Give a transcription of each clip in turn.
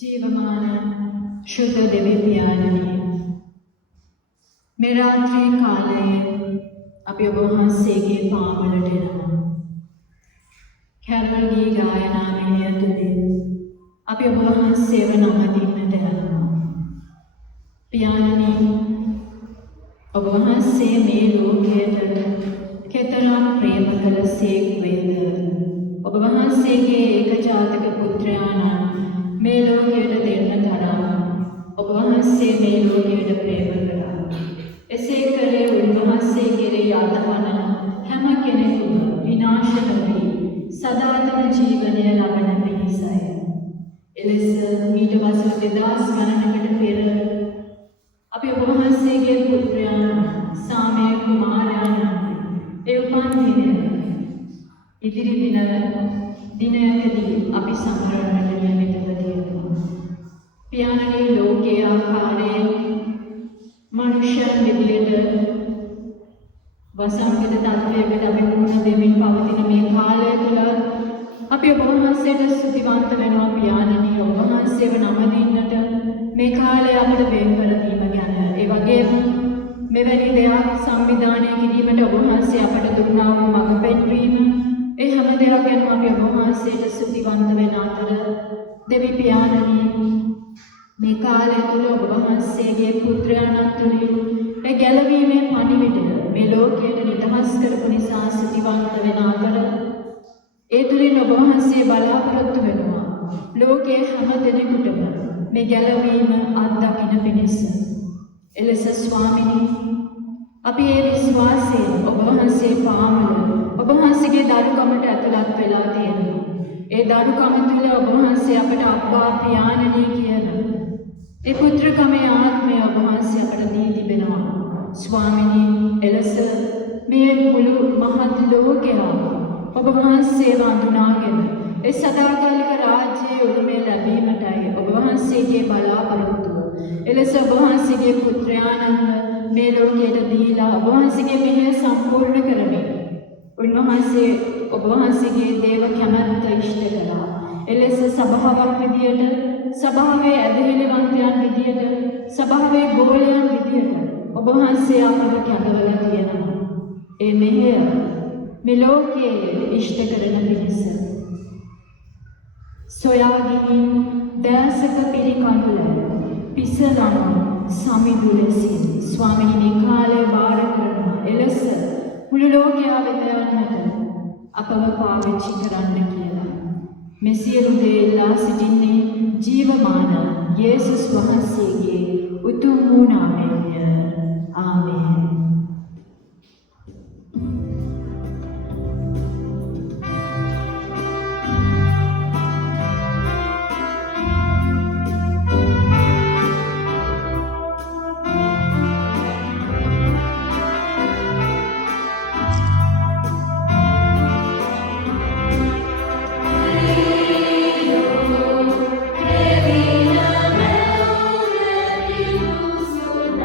ජීවමාන ශුද්ධ දෙවි පියාණනි, මේ රාත්‍රී කාලයේ අපි ඔබ වහන්සේගේ පාමුලට එනවා. කැරල් ගී ගායනා මෙහෙය තුළින් අපි ඔබ වහන්සේව නමදින්නට යනවා. පියාණනි, ඔබ වහන්සේ මේ ලෝකයට කෙතරම් ප්‍රේම කළසේක් වේද. ඔබ වහන්සේගේ ඒකජාතක පුත්‍රයාණන් මේ ලෝකයට දෙන්න තරම් ඔබ වහන්සේ මේ ලෝකයට ප්‍රේම කළා. එසේ කළේ උන්වහන්සේ කෙරෙහි අදහන හැම කෙනෙකුම විනාශ නොවී සදාතන ජීවනය ලබන පිණිසයි. එලෙස මීට වසර 2000 ගණනකට පෙර අපි ඔබ වහන්සේගේ පුත්‍රයාණන් සාමයේ කුමාරයාණන් ඒ උපන් දිනය ඉදිරි දිනයකදී අපි සමරන්නට නියමිතව තියෙනවා. පියාණනි, ලෝකයේ ආකාරයෙන් මනුෂ්‍යයන් විදියට වසංගත තත්ත්වයකට අපි මුහුණ දෙමින් පවතින මේ කාලය තුළ අපි ඔබ වහන්සේට ස්තුතිවන්ත වෙනවා. පියාණනි, ඔබ වහන්සේව නමදින්නට මේ කාලය අපට වෙන් කර දීම ගැන, ඒ වගේම මෙවැනි දෙයක් සංවිධානය කිරීමට ඔබ වහන්සේ අපට දුන්නා වූ මඟ පෙන්වීම, ඒ හැම දෙයක් ගැන අපි ඔබ වහන්සේට ස්තුතිවන්ත වෙන අතර දෙවි පියාණනි, මේ කාලය තුළ ඔබ වහන්සේගේ පුත්‍රයාණන් තුළින් ඒ ගැලවීමේ පණිවිඩය මේ ලෝකයට නිදහස් කරපු නිසා ස්තුතිවන්ත වෙන අතර ඒ තුළින් ඔබ වහන්සේ බලාපොරොත්තු වෙනවා ලෝකයේ හැම දෙනෙකුටම මේ ගැලවීම අත්දකින්න පිණිස. එලෙස ස්වාමිනී, අපි ඒ විශ්වාසයෙන් ඔබ වහන්සේ පාමුල ඔබ වහන්සේගේ දරුකමට ඇතුළත් වෙලා තියෙනවා. ඒ දරුකම තුළ ඔබ වහන්සේ අපට අබ්බා පියාණනි කියන ඒ පුත්‍රකමේ ආත්මය ඔබ වහන්සේ අපට දී තිබෙනවා. ස්වාමිනී, එලෙස මේ මුළු මහත් ලෝකයා ඔබ වහන්සේ වඳුනාගෙන ඒ සදාකාලික රාජ්‍යයේ උරුමය ලැබීමටයි ඔබ වහන්සේගේ බලාපොරොත්තුව. එලෙස ඔබ වහන්සේගේ පුත්‍රයාණන් මේ ලෝකයට දීලා ඔබ වහන්සේගේ මෙහෙය සම්පූර්ණ කරමින් උන්වහන්සේ ඔබ වහන්සේගේ දේව කැමැත්ත ඉෂ්ට කළා. එලෙස සභාවක් විදියට, සභාවේ ඇදහිලිවන්තයන් විදියට, සභාවේ ගෝලයන් විදියට ඔබ වහන්සේ අපව කැඳවලා තියෙනවා. ඒ මෙහෙය මේ ලෝකයේ ඉෂ්ට කරන පිණිස සොයා ගිහින් දැසක පිළිකඳුල පිසලන සමිඳුලසින් ස්වාමීනි මේ කාලය බාර කරනවා. එලෙස මුළු ලෝකයා වෙත යන්නට අපව පාවිච්චි කරන්න කියලා මේ සියලු දේ ඉල්ලා සිටින්නේ ජීවමාන යේසුස් වහන්සේගේ උතුම් වූ නාමයෙන්ය. ආමේන්. Sus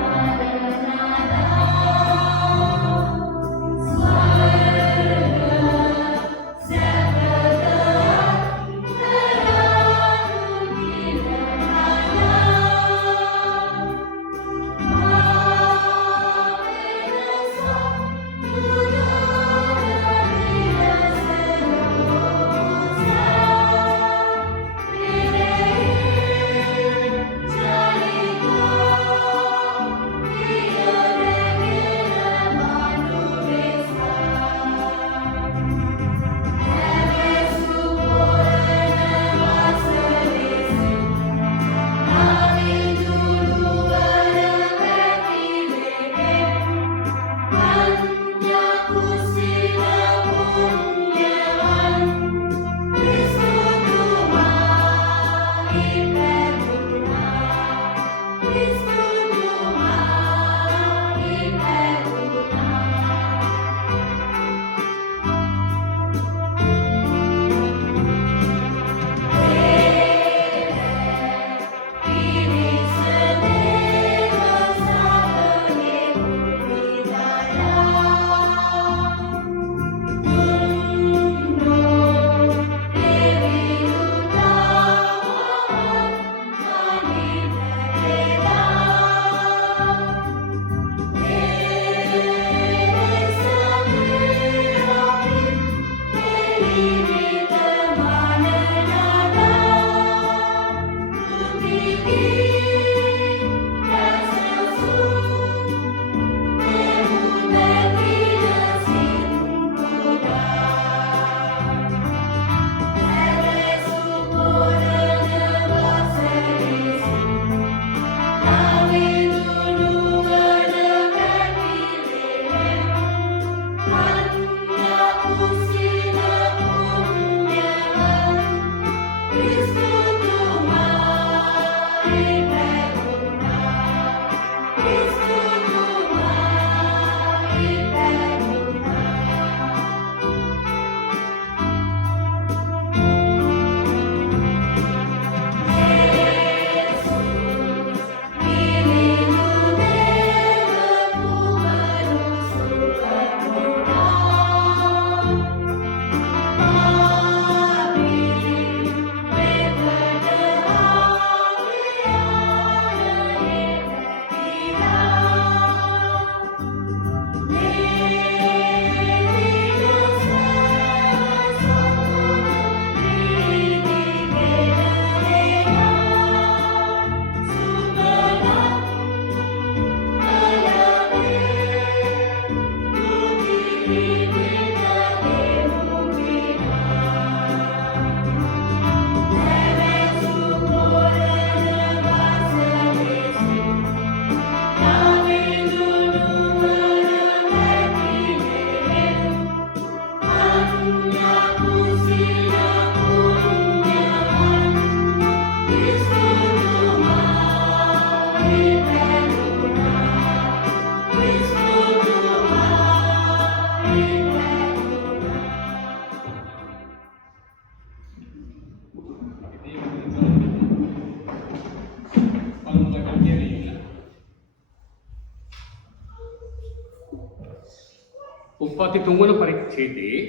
උප්පත්ති 3 වන පරිච්ඡේදයේ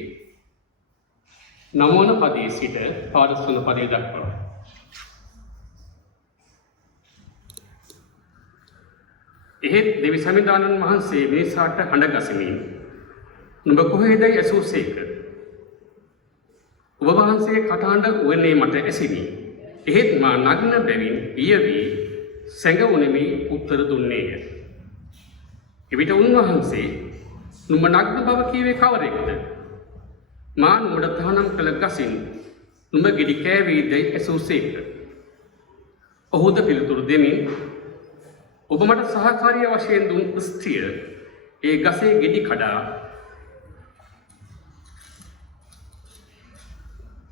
9 වන පදයේ සිට 15 වන පදය දක්වා. එහෙත් දෙවි සමිඳානන් වහන්සේ මිනිසාට හඬ ගසමින් නුඹ කොහෙදයි ඇසූසේක? ඔබ වහන්සේ කටහඬ වුණේ මට ඇසිනි. එහෙත් මා නග්න බැවින් බිය වී සැඟවුණෙමි උත්තර දුන්නේය. එවිට උන්වහන්සේ නුඹ නග්න බව කීවේ කවරෙක්ද? මා නුඹට තහනම් කළ ගසින් නුඹ ගෙඩි කෑවේදයි ඇසූසේක. ඔහුද පිළිතුරු දෙමින් ඔබ මට සහකාරිය වශයෙන් දුන් ස්ත්‍රිය ඒ ගසේ ගෙඩි කඩා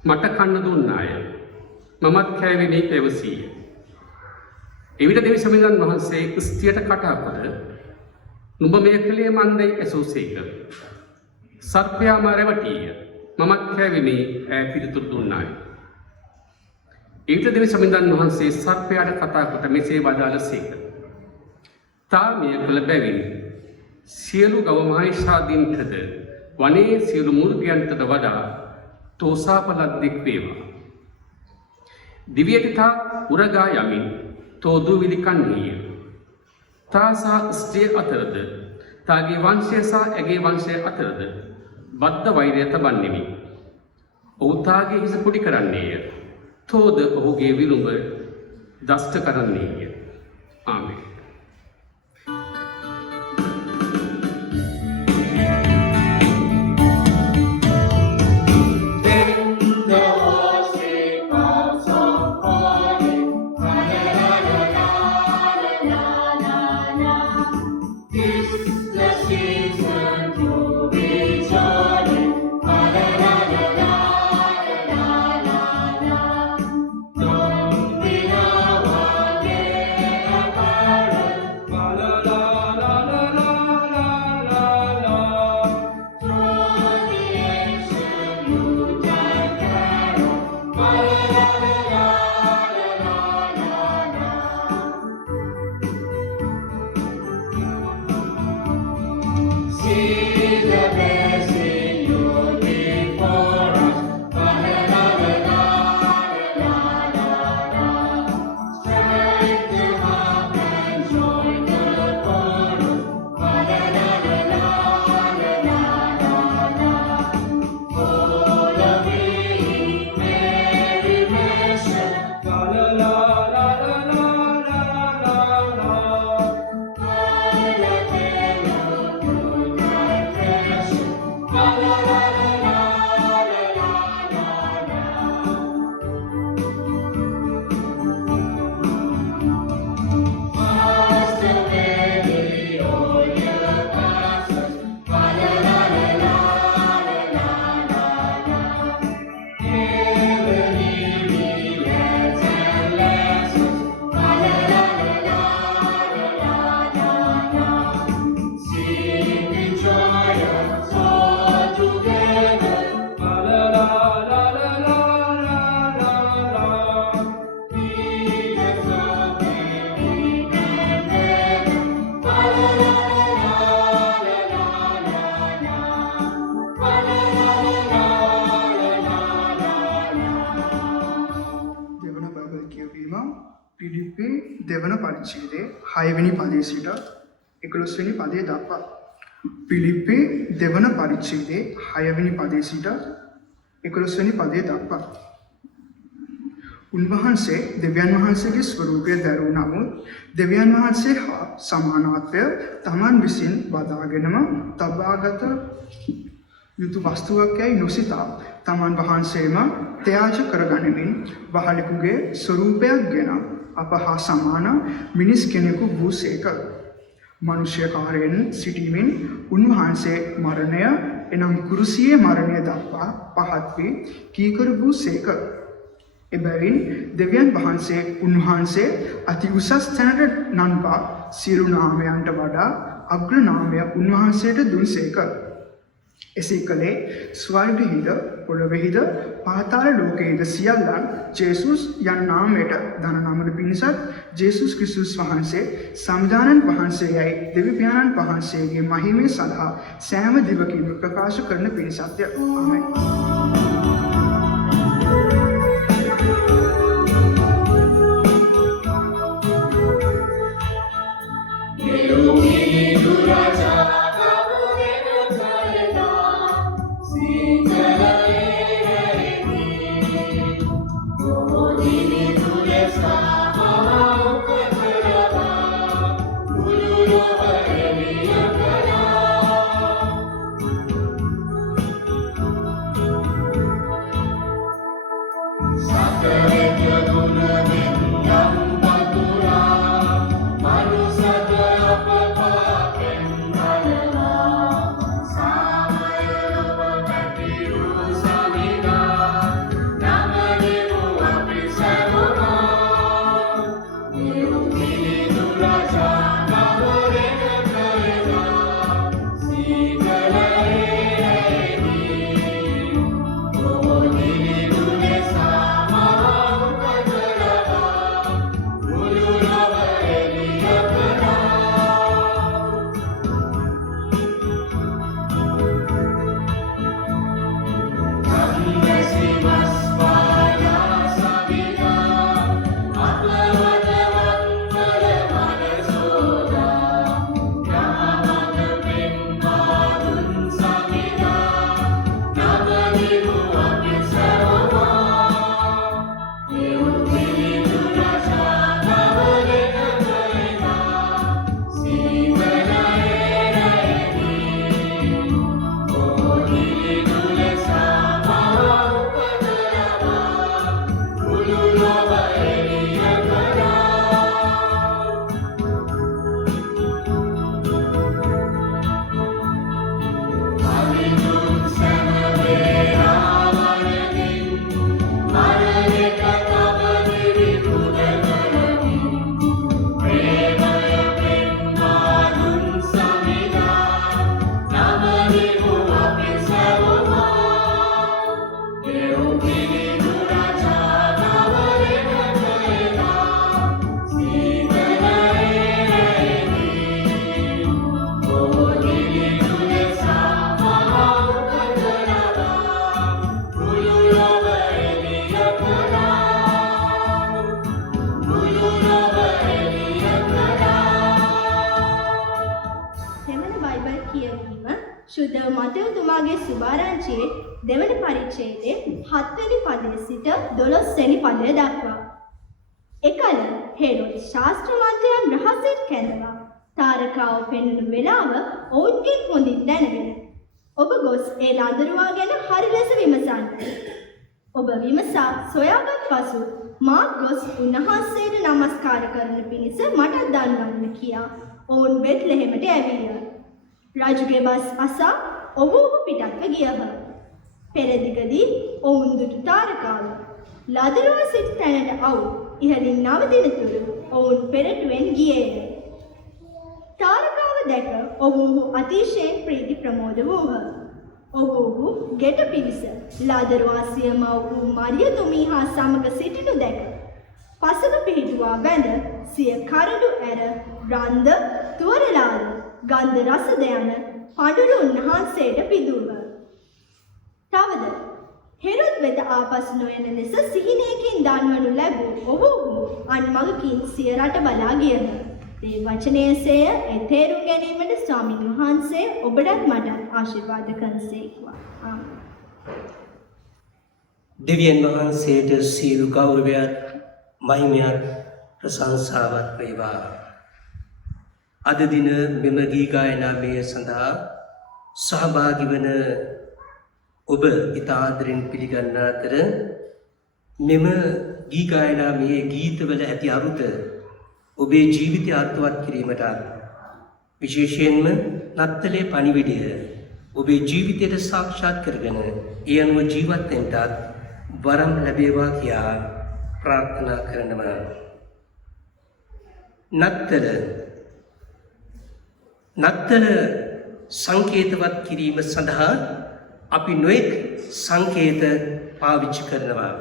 මට කන්න දුන්නාය. මමත් කෑවෙනි පැවසීය. එවිට දෙවි සමිඳුන් වහන්සේ ස්ත්‍රියට කටා කොට නුඹ මේ කලේ මන්දයි ඇසූසේක. සර්පයා මා රැවටීය. මමත් කෑවෙමි ඈ පිළිතුරු දුන්නාය. එවිට දෙවි සමිඳුන් වහන්සේ සර්පයාට කතා කොට මෙසේ වදාළසේක. තා මෙය කළ බැවින් සියලු ගව මහේශාදීන්ටද වනයේ සියලු මුර්ගයන්ටද වඩා තෝසාපලද්දෙක් වේවා. දිව්‍යට තා උරගා යමින් තෝ දුවිලි කන්නේය. තා සහ ස්ත්‍රිය අතරද තාගේ වංශය සහ ඇගේ වංශය අතරද බද්ධ වෛරය තබන්නෙමි. ඔහු තාගේ හිස පොඩි කරන්නේය. තෝද ඔහුගේ විරුඹ දෂ්ට කරන්නේය. ආමේන්. දෙවන පරිච්ඡේදයේ 6 වෙනි පදයේ සිට 11 වෙනි පදයේ දක්වා. පිලිප්පි දෙවන පරිච්ඡේදයේ 6 වෙනි පදයේ සිට 11 වෙනි පදයේ දක්වා. උන්වහන්සේ දෙවියන් වහන්සේගේ ස්වරූපය දරූ නමුත් දෙවියන් වහන්සේ හා සමානත්වය තමන් විසින් බදාගෙනම තබාගත යුතු වස්තුවක් යයි නොසිතා තමන් වහන්සේම ත්‍යාජ කරගනිමින් වහලෙකුගේ ස්වරූපයක් ගෙන අප හා සමාන මිනිස් කෙනෙකු වූසේක. මනුෂ්‍යකාරයෙන් සිටීමෙන් උන්වහන්සේ මරණය එනම් කුරුසියේ මරණය දක්වා පහත් වී කීකරු වූසේක. එබැවින් දෙවියන් වහන්සේ උන්වහන්සේ අති උසස් තැනට නන්වා සියලු නාමයන්ට වඩා අග්‍ර නාමය උන්වහන්සේට දුන්සේක. එසේ කළේ ස්වර්ගහිද පොළොවෙහිද පාතාල ලෝකයේද සියල්ලන් ජේසුස් යන නාමයට දන නමද පිණිසත් ජේසුස් ක්‍රිස්තුස් වහන්සේ සම්දානන් වහන්සේයයි දෙවි පියාණන් වහන්සේගේ මහිමය සඳහා සෑම දිවකින්ම ප්‍රකාශ කරන පිණිසත්ය. ආමෙන්. ශුද්ධ මතයතුමාගේ සුභාරංචියේ දෙවන පරිච්ඡේදයේ 7 වෙනි පදයේ සිට 12 වෙනි පදය දක්වා. එකල හේරොද් ශාස්ත්‍රමන්ත්‍රයන් රහසෙන් කැඳවා තාරකාව පෙන්වන වේලාව ඔවුන්ගෙන් හොඳින් දැනගෙන ඔබ ගොස් ඒ ලාදරුවා ගැන හරි ලෙස විමසන්න. ඔබ විමසා සොයාගත් පසු මා ගොස් උන්වහන්සේට නමස්කාර කරන පිණිස මට දන්වන්න කියා ඔවුන් බෙත්ලෙහෙමට ඇවිල්ලා. රජුගේ බස් අසා ඔවුහු පිටත්ව ගියහ. පෙරදිගදී ඔවුන් දුටු තාරකාව ලාදරුවා සිට තැනට අවු ඉහළින් නවතිනතුරු ඔවුන් පෙරටුවෙන් ගියේය. තාරකාව දැක ඔවුහු අතිශයින් ප්‍රීති ප්‍රමෝද වූහ. ඔවුහු ගෙට පිවිස ලාදරුවා සිය මව් වූ මරියතුමී හා සමග සිටිනු දැක පසක පිහිටුවා බැඳ සිය කරඬු ඇර රන්ද තුවරලාද ගන්ධ රසද යන පඬුරු උන්වහන්සේට පිදූහ. තවද හෙරොද් වෙත ආපසු නොයන ලෙස සිහිනයකින් දන්වනු ලැබූ ඔවුහු අන්මගකින් සිය රට බලා ගියහ. මේ වචනයසය තේරුම් ගැනීමට ස්වාමීන් වහන්සේ ඔබටත් මටත් ආශිර්වාද කරනසේක්වා. ආමේන්. දෙවියන් වහන්සේට සියලු ගෞරවයත් මහිමයත් ප්‍රශංසාවත් වේවා. අද දින මෙම ගී ගායනාමය සඳහා සහභාගී වන ඔබ ඉතා ආදරෙන් පිළිගන්න අතර මෙම ගී ගායනාමයේ ගීතවල ඇති අරුත ඔබේ ජීවිතය අර්ථවත් කිරීමට විශේෂයෙන්ම නත්තලේ පණිවිඩය ඔබේ ජීවිතයට සාක්ෂාත් කරගෙන ඒ අනුව ජීවත් වෙන්නත් වරම් ලැබේවා කියා ප්‍රාර්ථනා කරනවා. නත්තල සංකේතවත් කිරීම සඳහා අපි නොයෙක් සංකේත පාවිච්චි කරනවා.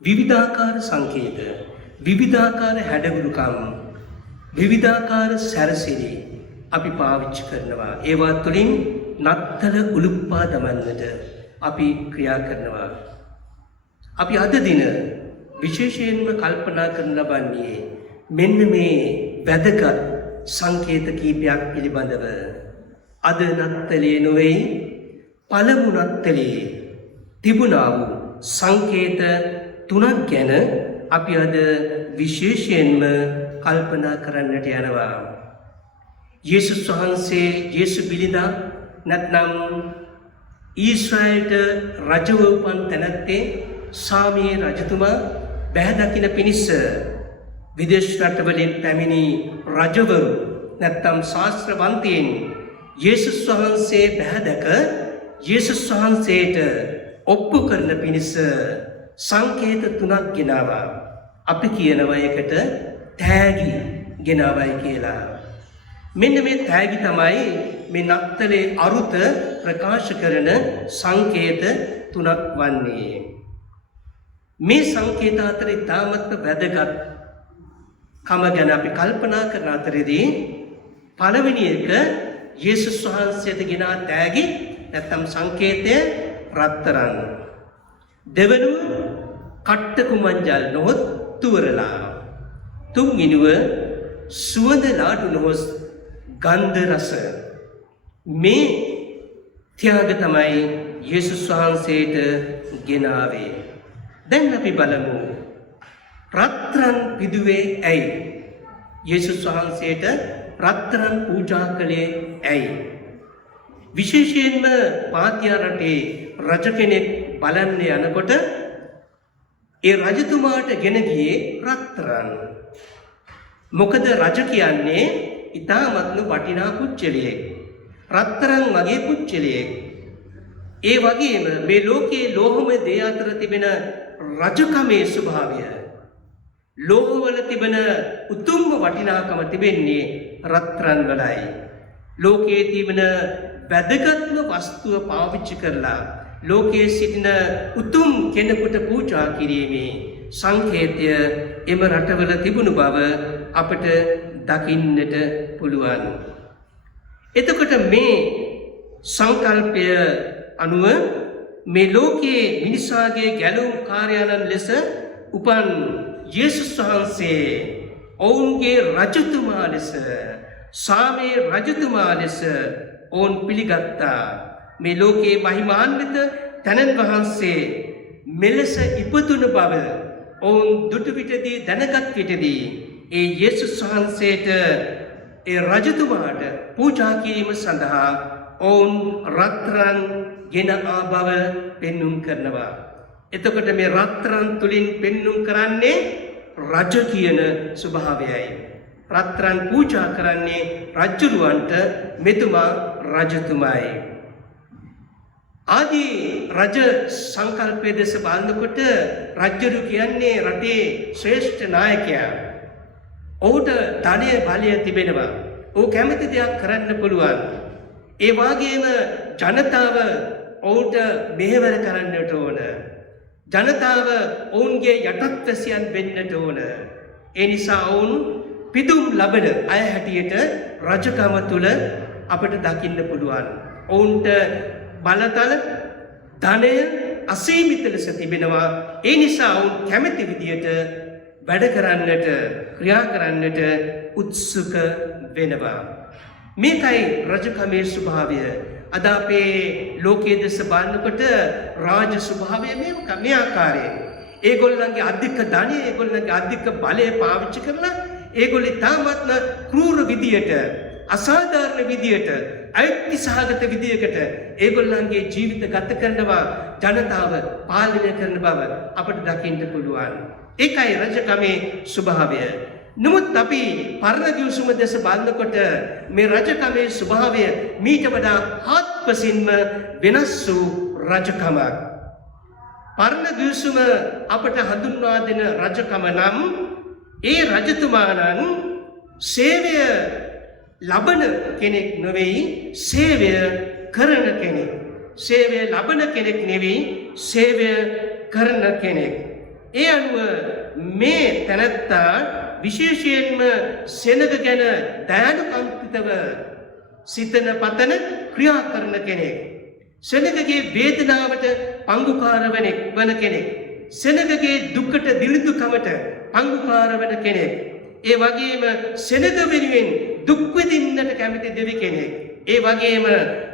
විවිධාකාර සංකේත, විවිධාකාර හැඩගුරුකම්, විවිධාකාර සැරසිලි අපි පාවිච්චි කරනවා. ඒවා තුළින් නත්තල උලුප්පා දමන්නට අපි ක්‍රියා කරනවා. අපි අද දින විශේෂයෙන්ම කල්පනා කරන ලබන්නේ මෙන්න මේ වැදගත් සංකේත කීපයක් පිළිබඳව. අද නත්තලේ නොවේ, පළමු නත්තලේ තිබුණා වූ සංකේත 3ක් ගැන අපි අද විශේෂයෙන්ම කල්පනා කරන්නට යනවා. යේසුස් වහන්සේ යේසු බිලිඳා නැත්නම් ඊශ්‍රායලට රජව උපන් තැනැත්තේ සාමයේ රජතුමා බැහැ දකින පිණිස විදේශ රටවලින් පැමිණි රජවරු නැත්නම් ශාස්ත්‍රවන්තයන් යේසුස් වහන්සේ බැහැ දැක යේසුස් වහන්සේට ඔප්පු කරන පිණිස සංකේත 3ක් ගෙනාවා. අපි කියනවා ඒකට තෑගි ගෙනාවයි කියලා. මෙන්න මේ තෑගි තමයි මේ නත්තලේ අරුත ප්‍රකාශ කරන සංකේත 3ක් වන්නේ. මේ සංකේත අතර ඉතාමත් වැදගත් කම ගැන අපි කල්පනා කරන අතරේදී පළවෙනි එක යේසුස් වහන්සේට ගෙනා තෑගි නැත්නම් සංකේතය රත්තරන්. දෙවෙනුව කට්ට කුමංජල් නොහොත් තුවරලා. තුන්වෙනුව සුවඳ ලාඩු නොහොත් ගන්ධ රස. මේ ත්‍යාග තමයි යේසුස් වහන්සේට ගෙනාවේ. දැන් අපි බලමු රත්තරන් පිදුවේ ඇයි? යේසුස් වහන්සේට රත්තරන් පූජා කළේ ඇයි? විශේෂයෙන්ම පාතියා රටේ රජ කෙනෙක් බලන්න යනකොට ඒ රජතුමාට ගෙන ගියේ රත්තරන්. මොකද රජ කියන්නේ ඉතාමත්ම වටිනා පුච්චලියෙක්. රත්තරන් වගේ පුච්චලියෙක්. ඒ වගේම මේ ලෝකයේ ලෝහමය දේ අතර තිබෙන රජකමේ ස්වභාවය, ලෝහවල තිබෙන උතුම්ම වටිනාකම තිබෙන්නේ රත්තරන් වලයි. ලෝකයේ තිබෙන වැදගත්ම වස්තුව පාවිච්චි කරලා ලෝකයේ සිටින උතුම් කෙනෙකුට පූජා කිරීමේ සංකේතය එම රටවල තිබුණු බව අපට දකින්නට පුළුවන්. එතකොට මේ සංකල්පය අනුව මේ ලෝකයේ මිනිසාගේ ගැලවුම් කාර්යාලන් ලෙස උපන් යේසුස් වහන්සේ ඔවුන්ගේ රජතුමා ලෙස, සාමයේ රජතුමා ලෙස ඔවුන් පිළිගත්තා. මේ ලෝකයේ මහිමාන්විත තැනන් වහන්සේ මෙලෙස ඉපදුණු බව ඔවුන් දුටු විටදී දැනගත් විටදී ඒ යේසුස් වහන්සේට ඒ රජතුමාට පූජා කිරීම සඳහා ඔවුන් රත්තරන් ගෙන ආ බව පෙන්눔 කරනවා. එතකොට මේ රත්තරන් තුලින් පෙන්눔 කරන්නේ රජ කියන ස්වභාවයයි. රත්තරන් පූජා කරන්නේ රජුලවන්ට, මෙතුමා රජතුමායි. ආදී රජ සංකල්පයේ දෙස බලනකොට රජු කියන්නේ රටේ ශ්‍රේෂ්ඨ නායකයා. ඔහුට ධනය බලය තිබෙනවා. ඔහු කැමති දෙයක් කරන්න පුළුවන්. ඒ වගේම ජනතාව ඔහුට මෙහෙවර කරන්නට ඕන. ජනතාව ඔවුන්ගේ යටත්වැසියන් වෙන්නට ඕන. ඒ නිසා ඔවුන් පිදුම් ලබන අය හැටියට රජකම තුල අපට දකින්න පුළුවන්. ඔවුන්ට බලතල ධනය අසීමිත ලෙස තිබෙනවා. ඒ නිසා ඔවුන් කැමති විදියට වැඩ කරන්නට, ක්‍රියා කරන්නට උත්සුක වෙනවා. මේකයි රජකමේ ස්වභාවය. අද අපේ ලෝකයේ දෙස බලනකොට රාජ ස්වභාවය මේ ආකාරයේ. ඒගොල්ලන්ගේ අධික ධනය, ඒගොල්ලන්ගේ අධික බලය පාවිච්චි කරලා ඒගොල්ලෝ තාමත්ම ක්‍රූර විදියට, අසාධාරණ විදියට, අයිති සහගත විදියකට ඒගොල්ලන්ගේ ජීවිත ගත කරනවා, ජනතාව පාලනය කරන බව අපට දකින්න පුළුවන්. ඒකයි රජකමේ ස්වභාවය. නමුත් අපි පරණ ගිවිසුම දෙස බලනකොට මේ රජකමේ ස්වභාවය මීට වඩා හත්පසින්ම වෙනස් වූ රජකමක්. පරණ ගිවිසුම අපට හඳුන්වා දෙන රජකම නම් ඒ රජතුමාණන් සේවය ලබන කෙනෙක් නෙවෙයි සේවය කරන කෙනෙක්. සේවය ලබන කෙනෙක් නෙවෙයි සේවය කරන කෙනෙක්. ඒ අනුව මේ තැනැත්තා විශේෂයෙන්ම සෙනග ගැන දයානුකම්පිතව සිතන පතන ක්‍රියා කරන කෙනෙක්. සෙනගගේ වේදනාවට පංගුකාර වන කෙනෙක්. සෙනගගේ දුකට දිලිදුකමට පංගුකාර වන කෙනෙක්. ඒ වගේම සෙනග වෙනුවෙන් දුක් විඳින්නට කැමති දෙවි කෙනෙක්. ඒ වගේම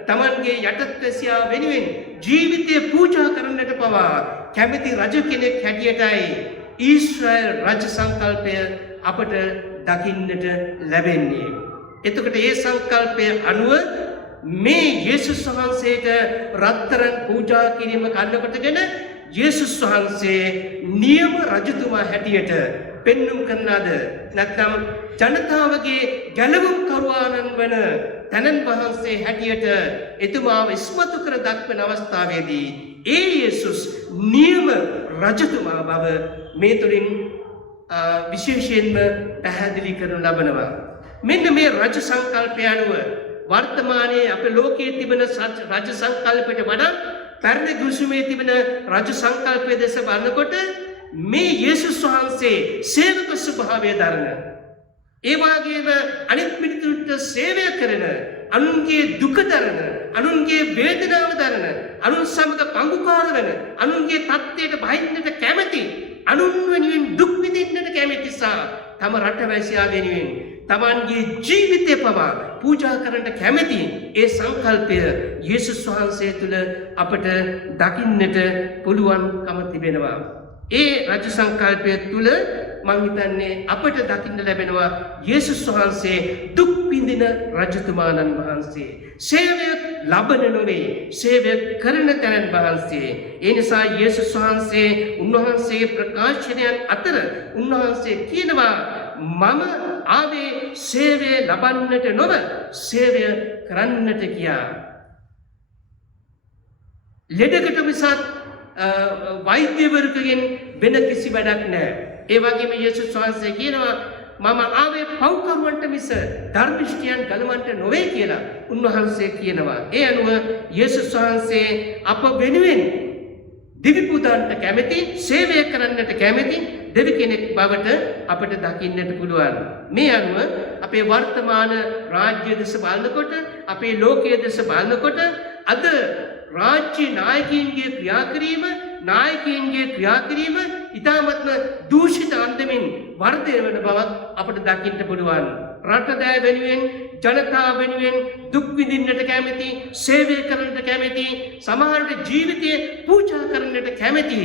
Tamanගේ යටත්වැසියා වෙනුවෙන් ජීවිතය පූජා කරන්නට පවා කැමති රජ කෙනෙක් හැටියටයි ඊශ්‍රායල් රජ සංකල්පය අපට දකින්නට ලැබෙන්නේ. එතකොට ඒ සංකල්පය අනුව මේ යේසුස් වහන්සේට රත්තරන් පූජා කිරීම කන්නකොටගෙන යේසුස් වහන්සේ නියම රජතුමා හැටියට පෙන්눔 කරනද නැත්නම් ජනතාවගේ ගැලවුම් කරුවාණන් වන තනන් වහන්සේ හැටියට එතුමාව ඉස්මතු කර දක්වන අවස්ථාවේදී ඒ යේසුස් නියම රජතුමා බව මේ තුලින් විශේෂයෙන්ම පැහැදිලි කරනු ලබනවා. මෙන්න මේ රජ සංකල්පය අනුව වර්තමානයේ අපේ ලෝකයේ තිබෙන රජ සංකල්පයට වඩා පැරණි ගුරුසුමේ තිබෙන රජ සංකල්පයේ දැස බලනකොට මේ යේසුස් වහන්සේ සේවක ස්වභාවය දරන ඒ වගේම අනිත් මිනිතුන්ට සේවය කරන අනුන්ගේ දුක දරන අනුන්ගේ වේදනාව දරන අනුන් සමග පංගුකාර වෙන අනුන්ගේ තත්ත්වයට බහින්නට කැමැති අනුන් වෙනුවෙන් දුක් විඳින්නට කැමැති සා තම රටවැසියා වෙනුවෙන් තමන්ගේ ජීවිතය පවා පූජා කරන්නට කැමැති ඒ සංකල්පය යේසුස් වහන්සේ තුළ අපට දකින්නට පුළුවන්කම තිබෙනවා. ඒ රජ සංකල්පය තුළ මං හිතන්නේ අපට දකින්න ලැබෙනවා යේසුස් වහන්සේ දුක් විඳින රජතුමාණන් වහන්සේ. සේවය ලබන නොවේ සේවය කරන තැනන් වහන්සේ. ඒ නිසා යේසුස් වහන්සේ උන්වහන්සේගේ ප්‍රකාශනයන් අතර උන්වහන්සේ කියනවා මම ආවේ සේවය ලබන්නට නොව සේවය කරන්නට කියා. ලෙඩකට මිසක් වෛද්‍යවරයෙකුගෙන් වෙන කිසි වැඩක් නැහැ. ඒ වගේම යේසුස් වහන්සේ කියනවා මම ආවේ පව්කරුවන්ට මිස ධර්මිෂ්ඨයන් ගලවන්නට නොවේ කියලා උන්වහන්සේ කියනවා. ඒ අනුව යේසුස් වහන්සේ අප වෙනුවෙන් දිවි පුදන්නට කැමැති, සේවය කරන්නට කැමැති දෙවි කෙනෙක් බවට අපට දකින්නට පුළුවන්. මේ අනුව අපේ වර්තමාන රාජ්‍ය දෙස බලනකොට, අපේ ලෝකයේ දෙස බලනකොට අද රාජ්‍ය නායකයින්ගේ ක්‍රියාකිරීම ඉතාමත්ම දූෂිත අන්දමින් වර්ධනය වන බවක් අපට දකින්න පුළුවන්. රටදෑ වෙනුවෙන්, ජනතාව වෙනුවෙන් දුක් විඳින්නට කැමැති, සේවය කරන්නට කැමැති, සමහරට ජීවිතය පූජා කරන්නට කැමැති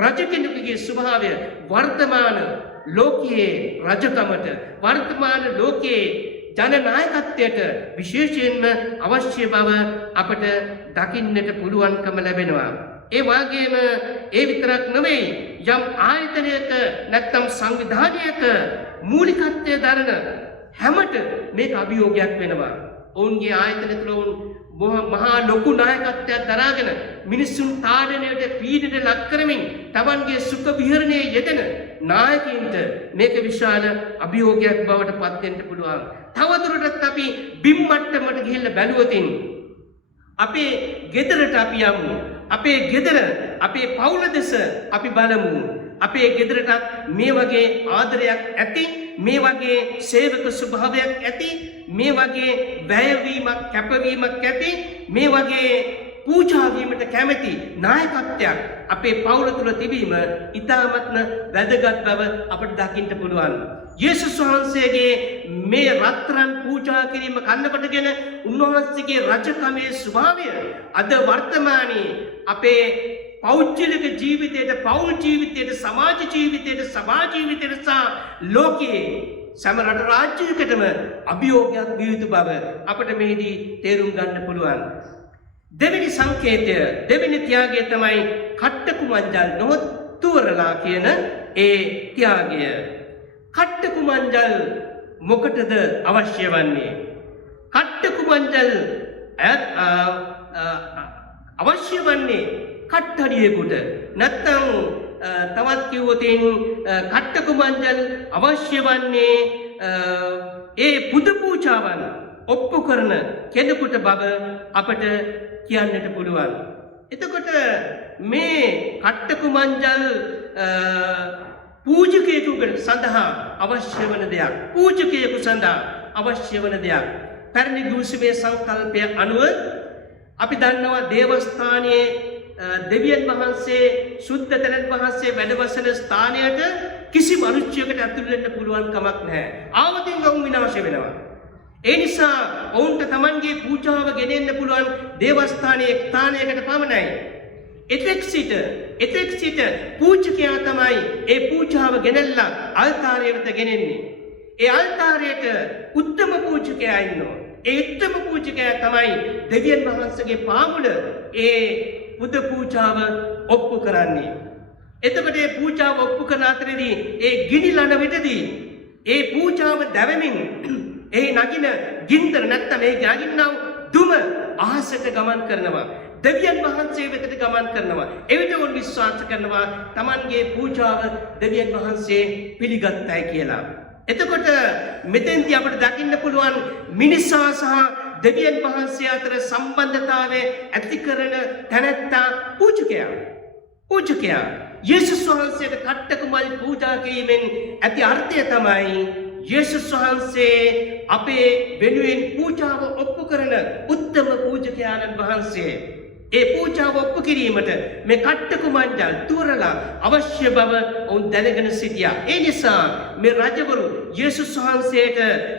රජ කෙනෙකුගේ ස්වභාවය වර්තමාන ලෝකයේ රජකමට, වර්තමාන ලෝකයේ ජනනායකත්වයට විශේෂයෙන්ම අවශ්‍ය බව අපට දකින්නට පුළුවන්කම ලැබෙනවා. ඒ වගේම ඒ විතරක් නෙවෙයි යම් ආයතනයක නැත්නම් සංවිධානයක මූලිකත්වයේ දරන හැමත මේක අභියෝගයක් වෙනවා. ඔවුන්ගේ ආයතන තුළ මහා ලොකු නායකත්වයක් දරාගෙන මිනිසුන් තාඩනයට පීඩනයට ලක් කරමින් තමන්ගේ සුඛ විහරණයේ යෙදෙන නායකයින්ට මේක විශාල අභියෝගයක් බවට පත් වෙන්න පුළුවන්. තවදුරටත් අපි බිම් මට්ටමට ගිහිල්ලා බැලුවොතින් අපේ ගෙදරට අපි යමු. අපේ ගෙදර, අපේ පවුල දෙස අපි බලමු. අපේ ගෙදරටත් මේ වගේ ආදරයක් ඇති, මේ වගේ සේවක ස්වභාවයක් ඇති, මේ වගේ වැයවීමක්, කැපවීමක් ඇති, මේ වගේ පූජා වීමට කැමැති නායකත්වයක් අපේ පවුල තුල තිබීම ඉතාමත්ම වැදගත් බව අපට දකින්න පුළුවන්. යේසුස් වහන්සේගේ මේ රත්තරන් පූජා කිරීම කන්නකොටගෙන උන්වහන්සේගේ රජකමේ ස්වභාවය අද වර්තමානයේ අපේ පෞද්ගලික ජීවිතයට, පෞල් ජීවිතයට, සමාජ ජීවිතයට, සභා ජීවිතයට සහ ලෝකයේ සමරට රාජ්‍යයකටම අභියෝගයක් විය යුතු බව අපට මෙහිදී තේරුම් ගන්න පුළුවන්. දෙවෙනි සංකේතය, දෙවෙනි ත්‍යාගය තමයි කට්ටකුමංජල් නොහොත් තුවරලා කියන ඒ ත්‍යාගය. කට්ටකුමංජල් මොකටද අවශ්‍ය වන්නේ? කට්ටකුමංජල් අවශ්‍ය වන්නේ කට්ටඩියෙකුට. නැත්නම් තවත් කිව්වොතින් කට්ටකුමංජල් අවශ්‍ය වන්නේ ඒ පුද පූජාවන් ඔප්පු කරන කෙනෙකුට බව අපට කියන්නට පුළුවන්. එතකොට මේ කට්ටකුමංජල් පූජකයෙකු සඳහා අවශ්‍ය වන දෙයක්. පූජකයෙකු සඳහා අවශ්‍ය වන දෙයක්. පැරණි දූෂිමේ සංකල්පය අනුව අපි දන්නවා දේවස්ථානයේ දෙවියන් වහන්සේ සුද්ධ තැනන් වහන්සේ වැඩවසන ස්ථානයට කිසි මනුෂ්‍යයකට ඇතුල් වෙන්න පුළුවන් කමක් නැහැ. ආවතින් වුන් විනාශ වෙනවා. ඒ නිසා ඔවුන්ට Tamanගේ පූජාව ගෙනෙන්න පුළුවන් දේවස්ථානයේ ස්ථානයකට පමණයි. එතෙක් සිට පූජකයා තමයි ඒ පූජාව ගෙනල්ලා අල්තාරය වෙත ගෙනෙන්නේ. ඒ අල්තාරයට උත්තම පූජකයා ඉන්නවා. ඒ උත්තම පූජකයා තමයි දෙවියන් වහන්සේගේ පාමුල ඒ බුද්ධ පූජාව ඔප්පු කරන්නේ. එතකොට මේ පූජාව ඔප්පු කරන අතරේදී ඒ ගිනි ලන විටදී ඒ පූජාව දැවෙමින් ඒ නගින ගින්දර නැත්තම් ඒ නගින්නව දුම අහසට ගමන් කරනවා. දෙවියන් වහන්සේ වෙතට ගමන් කරනවා. එවිට උන් විශ්වාස කරනවා Tamanගේ පූජාව දෙවියන් වහන්සේ පිළිගත්තයි කියලා. එතකොට මෙතෙන්දී අපිට දකින්න පුළුවන් මිනිසා සහ දෙවියන් වහන්සේ අතර සම්බන්ධතාවය ඇති කරන තැනැත්තා පූජකයා. යේසුස් වහන්සේට කට්ටකුමල් පූජා කිරීමෙන් ඇති අර්ථය තමයි යේසුස් වහන්සේ අපේ වෙනුවෙන් පූජාව ඔප්පු කරන උත්තම පූජකයාණන් වහන්සේ. ඒ පූජාව ඔප්පු කිරීමට මේ කට්ටකුමංජල් තුරලා අවශ්‍ය බව ඔවුන් දැනගෙන සිටියා. ඒ නිසා මේ රජවරු යේසුස් වහන්සේට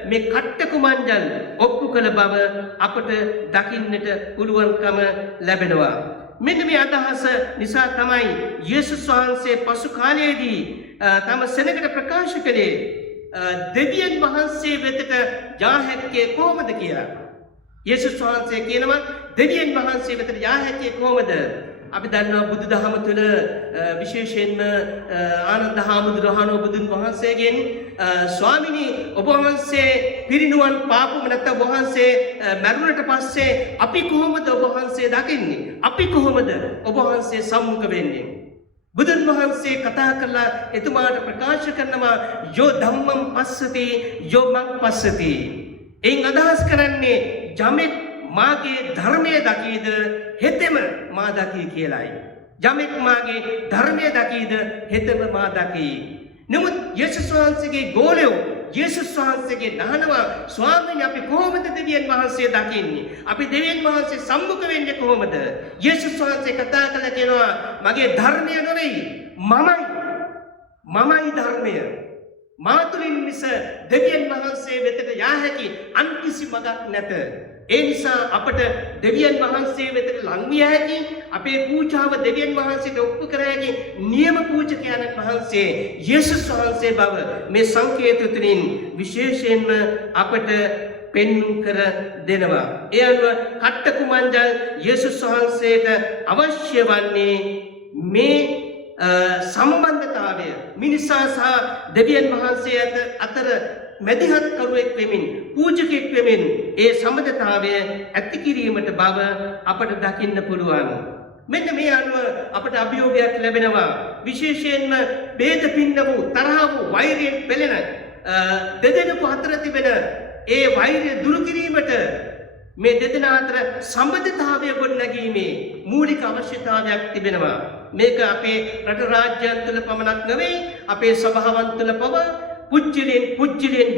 මේ කට්ටකුමංජල් ඔප්පු කළ බව අපට දකින්නට පුළුවන්කම ලැබෙනවා. මෙන්න මේ අදහස නිසා තමයි යේසුස් වහන්සේ පසු කාලයේදී තම සෙනඟට ප්‍රකාශ කළේ දෙවියන් වහන්සේ වෙතට යා හැක්කේ කොහොමද කියලා. යේසුස් වහන්සේ කියනවා දෙවියන් වහන්සේ වෙතට යා හැක්කේ කොහොමද? අපි දන්නවා බුදුදහම තුළ විශේෂයෙන්ම ආනන්ද හාමුදුරුවෝ බුදුන් වහන්සේගෙන් ස්වාමිනී ඔබ වහන්සේ පිරිනුවන් පාපුම නැත්නම් ඔබ වහන්සේ මරුණට පස්සේ අපි කොහොමද ඔබ වහන්සේ දකින්නේ? අපි කොහොමද ඔබ වහන්සේ සම්මුඛ වෙන්නේ? බුදුන් වහන්සේ කතා කරලා එතුමාට ප්‍රකාශ කරනවා යෝ ධම්මං පස්සති යෝ මං පස්සති. එයින් අදහස් කරන්නේ යමෙක් මාගේ ධර්මය දකීද හෙතෙම මා දකී කියලායි. යමෙක් මාගේ ධර්මය දකීද හෙතෙම මා දකී. නමුත් යේසුස් වහන්සේගේ ගෝලයෝ යේසුස් වහන්සේගේ නහනවා ස්වාමීනි අපි කොහොමද දෙවියන් වහන්සේ දකින්නේ? අපි දෙවියන් වහන්සේ සම්මුඛ වෙන්නේ කොහොමද? යේසුස් වහන්සේ කතා කළා කියනවා මගේ ධර්මය නෙවෙයි මමයි ධර්මය. මා තුලින් මිස දෙවියන් වහන්සේ වෙතට යා හැකි අන් කිසි මඟක් නැත. ඒ නිසා අපට දෙවියන් වහන්සේ වෙතට ලං විය හැකි අපේ පූජාව දෙවියන් වහන්සේට ඔප්පු කර හැකි නියම පූජකයන්න් වහන්සේ යේසුස් වහන්සේ බව මේ සංකේත තුලින් විශේෂයෙන්ම අපට පෙන්වුම් කර දෙනවා. ඒ අනුව කට්ටකුමංජල් යේසුස් වහන්සේට අවශ්‍ය වන්නේ මේ සම්බන්ධතාවය මිනිසා සහ දෙවියන් වහන්සේ අතර මැදිහත් කරුවෙක් වෙමින් පූජකෙක් වෙමින් ඒ සම්බන්ධතාවය ඇති කිරීමට බව අපට දකින්න පුළුවන්. මෙන්න මේ අනුව අපට අභියෝගයක් ලැබෙනවා. විශේෂයෙන්ම ભેද පින්න වූ තරහ වූ වෛරයෙන් පෙළෙන දෙදෙනෙකු අතර තිබෙන ඒ වෛරය දුරු කිරීමට මේ දෙදෙනා අතර සම්බන්ධතාවය ගොඩනැගීමේ මූලික අවශ්‍යතාවයක් තිබෙනවා. මේක අපේ රට රාජ්‍යයන් තුළ පමණක් නෙවෙයි අපේ සභාවන් තුළ පවා පුජ්‍යලෙන්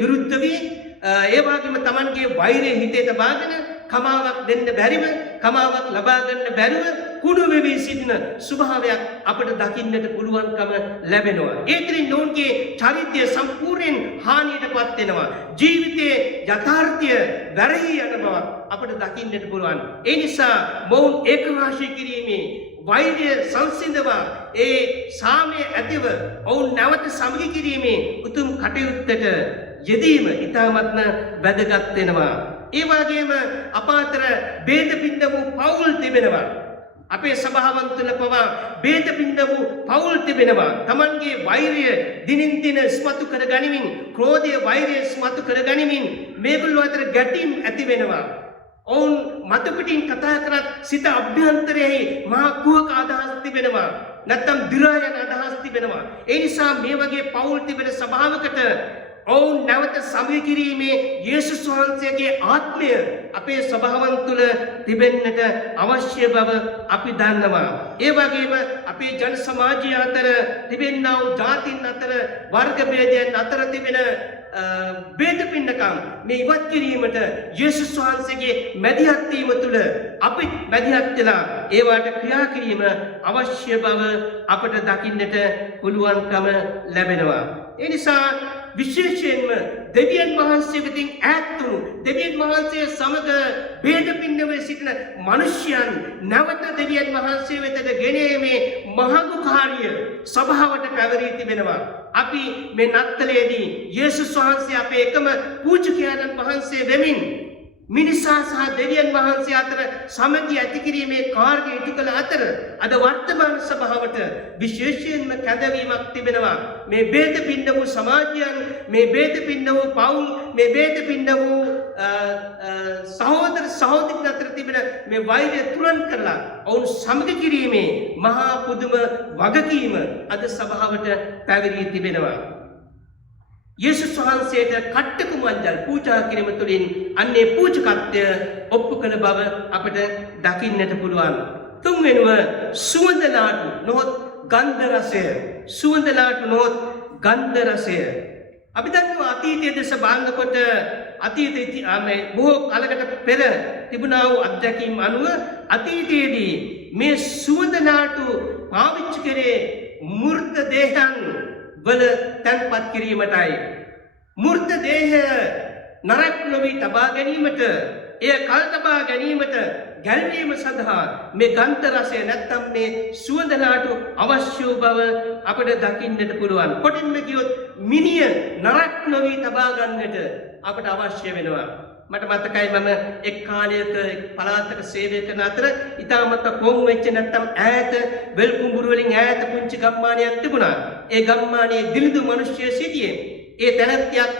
විරුද්ධ වී ඒ වගේම Tamanගේ වෛරය හිතේ තබාගෙන කමාවක් දෙන්න බැරිව කමාවක් ලබා ගන්න බැරිව කුඩු වෙවි සිටින ස්වභාවයක් අපට දකින්නට පුළුවන්කම ලැබෙනවා. ඒ තුලින් ඔවුන්ගේ චරිතය සම්පූර්ණයෙන් හානියටපත් වෙනවා. ජීවිතයේ යථාර්ථය වැරහි යන බව අපට දකින්නට පුළුවන්. ඒ නිසා මොවුන් ඒකරාශී කිරීමේ වෛරය සංසිඳවා ඒ සාමය ඇතිව ඔවුන් නැවත සමගි කිරීමේ උතුම් කටයුත්තට යෙදීම ඉතාමත්ම වැදගත් වෙනවා. ඒ වගේම අප අතර ભેද පින්න වූ පවුල් තිබෙනවා. අපේ සභාවන් තුළ පවා ભેද පින්න වූ පවුල් තිබෙනවා. Tamanගේ වෛරය දිනින් දින ස්මතු කර ගනිමින් ක්‍රෝධය වෛරය ස්මතු කර ගනිමින් මේගොල්ලෝ අතර ගැටීම් ඇති වෙනවා. ඔවුන් මත පිටින් කතා කරත් සිත අභ්‍යන්තරයේ මහා කුහක අදහස් තිබෙනවා. නැත්තම් දිරා යන අදහස් තිබෙනවා. ඒ නිසා මේ වගේ පවුල් තිබෙන සභාවකට ඔවුන් නැවත සමග කිරීමේ යේසුස් වහන්සේගේ ආත්මය අපේ ස්වභාවන් තුළ තිබෙන්නට අවශ්‍ය බව අපි දන්නවා. ඒ වගේම අපේ ජන සමාජය අතර තිබෙනා වූ ජාතීන් අතර වර්ග භේදයන් අතර තිබෙන බේද පින්නකම් මේ ඉවත් කිරීමට යේසුස් වහන්සේගේ මැදිහත් වීම තුළ අපි මැදිහත් වෙලා ඒවට ක්‍රියා කිරීම අවශ්‍ය බව අපට දකින්නට පුළුවන්කම ලැබෙනවා. ඒ නිසා විශේෂයෙන්ම දෙවියන් වහන්සේ වෙතින් ඈත් වූ දෙවියන් වහන්සේ සමග බේද පින්නවේ සිටින මිනිසයන් නැවත දෙවියන් වහන්සේ වෙතට ගෙනීමේ මහඟු කාර්ය සභාවට පැවරී තිබෙනවා. අපි මේ නත්තලේදී යේසුස් වහන්සේ අපේ එකම පූජකයන්න් වහන්සේ වෙමින් මිනිසා සහ දෙවියන් වහන්සේ අතර සමගිය ඇති කිරීමේ කාර්යය ඉටු කළ අතර අද වර්තමාන සභාවට විශේෂයෙන්ම කැඳවීමක් තිබෙනවා. මේ බේද පින්න වූ සමාජයන්, මේ බේද පින්න වූ පවුල්, මේ බේද පින්න වූ සහෝදර සහෝදරින් අතර තිබෙන මේ වෛරය තුරන් කරලා ඔවුන් සමග කිරීමේ මහා පුදුම වගකීම අද සභාවට පැවරී තිබෙනවා. යේසුස් වහන්සේට කට්ටකු මංජල් පූජා කිරීම තුළින් අන්නේ පූජකත්වය ඔප්පු කළ බව අපට දකින්නට පුළුවන්. තුන්වෙනුව සුවඳ ලාටු නොහොත් ගන්ධ රසය. සුවඳ ලාටු නොහොත් ගන්ධ රසය. අපි දන්නවා අතීතයේ දෙස බලනකොට අතීතයේ බොහෝ කාලයකට පෙර තිබුණා වූ අත්දැකීම් අනුව අතීතයේදී මේ සුවඳ ලාටු පාවිච්චි කරේ මූර්ත දේහයන් වල තැන්පත් කිරීමටයි. මූර්ත දේහය නරක නොවි තබා ගැනීමට, එය කල් තබා ගැනීමට ගැළවීම සඳහා මේ ගන්ධ රසය නැත්තම් මේ සුවඳ ලාටු අවශ්‍ය බව අපට දකින්නට පුළුවන්. කොටින්ම කියොත් මිනිය නරක නොවි තබා ගන්නට අපට අවශ්‍ය වෙනවා. මට මතකයි මම එක් කාලයක පළාතක සේවය කරන අතර ඉතාමත් කොම් වෙච්ච නැත්තම් ඈත වෙල් කුඹුරු වලින් ඈත පුංචි ගම්මානයක් තිබුණා. ඒ ගම්මානයේ දිලිදු මිනිස්සු සිටියේ. ඒ තැනැත්තියක්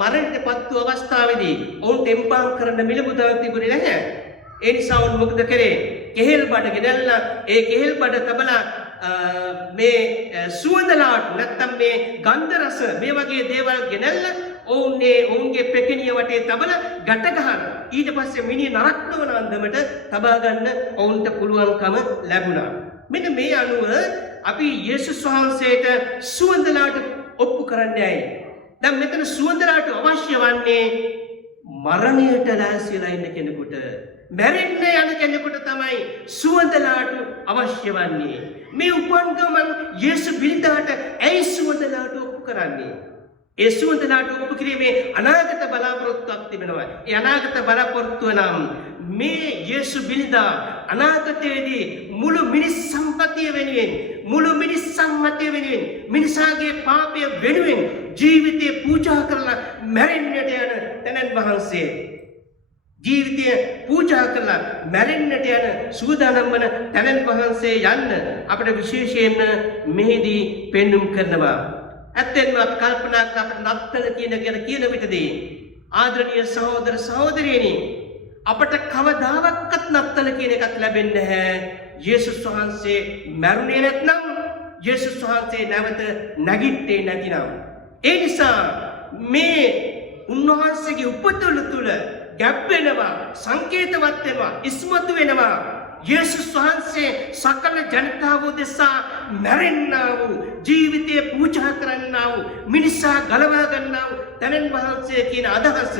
මරණයට පත් වූ අවස්ථාවේදී ඔවුන්ට එම්පාම් කරන්න මිල මුදල් තිබුණේ නැහැ. ඒ නිසා ඔවුන් මොකද කරේ? කෙහෙල් බඩ ගෙනල්ලා ඒ කෙහෙල් බඩ තබලා මේ සුවඳ ලාටු නැත්තම් මේ ගන්ධ රස මේ වගේ දේවල් ගෙනල්ලා ඔවුන්ගේ පෙකණිය වටේ තබලා ගැට ගහන ඊට පස්සේ මිනිහ නරක් නොවන අන්දමට තබා ගන්න ඔවුන්ට පුළුවන්කම ලැබුණා. මෙන්න මේ අනුව අපි යේසුස් වහන්සේට සුවඳ ලාටු ඔප්පු කරන්නේ ඇයි? දැන් මෙතන සුවඳ ලාටු අවශ්‍ය වන්නේ මරණයට ලෑස්තිලා ඉන්න කෙනෙකුට, මැරෙන්න යන කෙනෙකුට තමයි සුවඳ ලාටු අවශ්‍ය වන්නේ. මේ උපන් ගමන් යේසු බිරිඳට ඇයි සුවඳ ලාටු ඔප්පු කරන්නේ? ඒ සුවඳ ලාටු ඔප්පු කිරීමේ අනාගත බලාපොරොත්තුවක් තිබෙනවා. ඒ අනාගත බලාපොරොත්තුව නම් මේ යේසු බිරිඳා අනාගතයේදී මුළු මිනිස් සම්පතිය වෙනුවෙන්, මුළු මිනිස් සම්මතය වෙනුවෙන්, මිනිසාගේ පාපය වෙනුවෙන් ජීවිතය පූජා කරලා මැරෙන්නට යන තැනැන් වහන්සේ, ජීවිතය පූජා කරලා මැරෙන්නට යන සූදානම් වන තැනැන් වහන්සේ යන්න අපට විශේෂයෙන්ම මෙහිදී පෙන්눔 කරනවා. ඇත්තෙන්ම අපි කල්පනා කරලා අපට නත්තල කියන විටදී ආදරණීය සහෝදර සහෝදරියනි, අපට කවදාවත් නත්තල කියන එකක් ලැබෙන්නේ නැහැ. යේසුස් වහන්සේ මැරුණේ නැත්නම්, යේසුස් වහන්සේ නැවත නැගිට්ටේ නැතිනම්. ඒ නිසා මේ උන්වහන්සේගේ උපතවල තුල ගැප් වෙනවා, සංකේතවත් වෙනවා, ඉස්මතු වෙනවා. යේසුස් වහන්සේ සකල ජනතාව දෙසා මැරෙන්නා වූ, ජීවිතය පූජා කරන්නා වූ, මිනිසා ගලවා ගන්නා වූ තැනැන් වහන්සේ කියන අදහස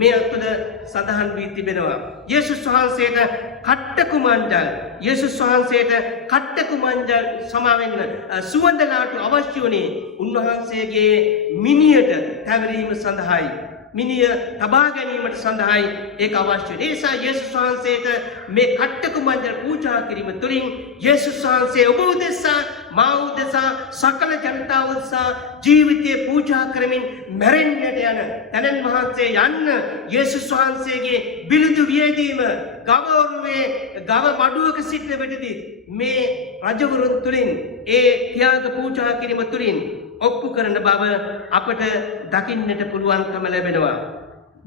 මේ අතුල සඳහන් වී තිබෙනවා. යේසුස් වහන්සේට කට්ටකු මංජල්, යේසුස් වහන්සේට කට්ටකු මංජල් සමාවෙන්න සුවඳ ලාටු අවශ්‍ය වුණේ උන්වහන්සේගේ මිනියට තැවරීම සඳහායි. මිනිය තබා ගැනීමට සඳහායි ඒක අවශ්‍ය. ඒ නිසා යේසුස් වහන්සේට මේ කට්ටකු මංජල් පූජා කිරීම තුළින් යේසුස් වහන්සේ ඔබ උදෙසා, මා උදෙසා, සකල ජනතාව උදෙසා ජීවිතය පූජා කරමින් මැරෙන්නට යන තැනැන් වහන්සේ යන්න යේසුස් වහන්සේගේ බිලිඳු වියදීම ගවරුවේ ගව මඩුවක සිටින විටදී මේ රජවරුන් තුළින් ඒ ත්‍යාග පූජා කිරීම තුළින් ඔප්පු කරන බව අපට දකින්නට පුළුවන්කම ලැබෙනවා.